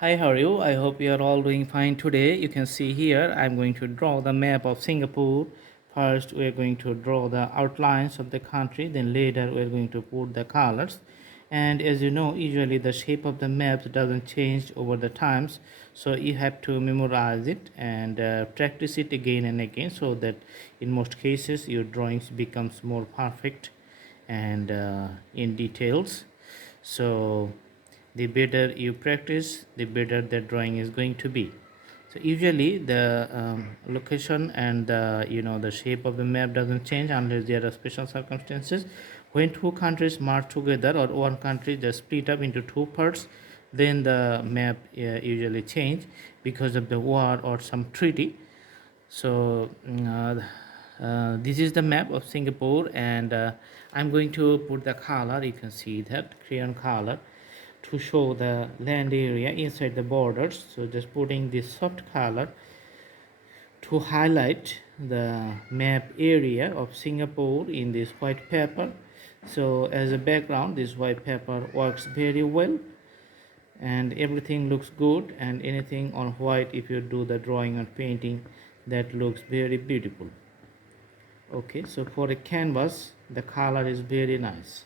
Hi, how are you? I hope you are all doing fine today. You can see here I'm going to draw the map of Singapore. First, we're going to draw the outlines of the country, then later we're going to put the colors. And as you know, usually the shape of the maps doesn't change over the times, so you have to memorize it and practice it again and again, so that in most cases your drawings becomes more perfect and in details. So the better you practice, the better the drawing is going to be. So usually the location and the shape of the map doesn't change unless there are special circumstances. When two countries merge together or one country just split up into two parts, then the map usually change because of the war or some treaty. So this is the map of Singapore, and I'm going to put the color. You can see that crayon color to show the land area inside the borders. So just putting this soft color to highlight the map area of Singapore in this white paper. So as a background, this white paper works very well and everything looks good, and anything on white, if you do the drawing and painting, that looks very beautiful. Okay, so for a canvas the color is very nice.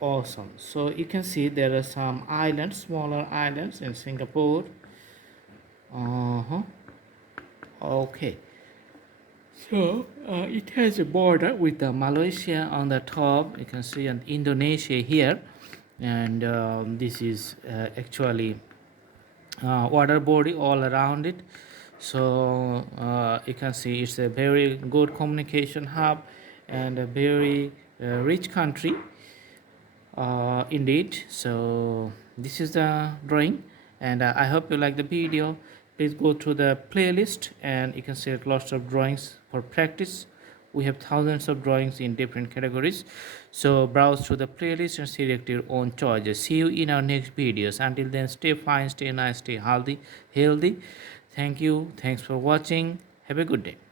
Awesome. So you can see there are some islands, smaller islands in Singapore. Okay, so it has a border with Malaysia on the top. You can see and Indonesia here, and this is actually water body all around it. So you can see it's a very good communication hub and a very rich country indeed. So this is the drawing, and I hope you like the video. Please go to the playlist and you can see lots of drawings for practice. We have thousands of drawings in different categories, so browse through the playlist and select your own choices. See you in our next videos. Until then, stay fine, stay nice, stay healthy. Thank you, thanks for watching. Have a good day.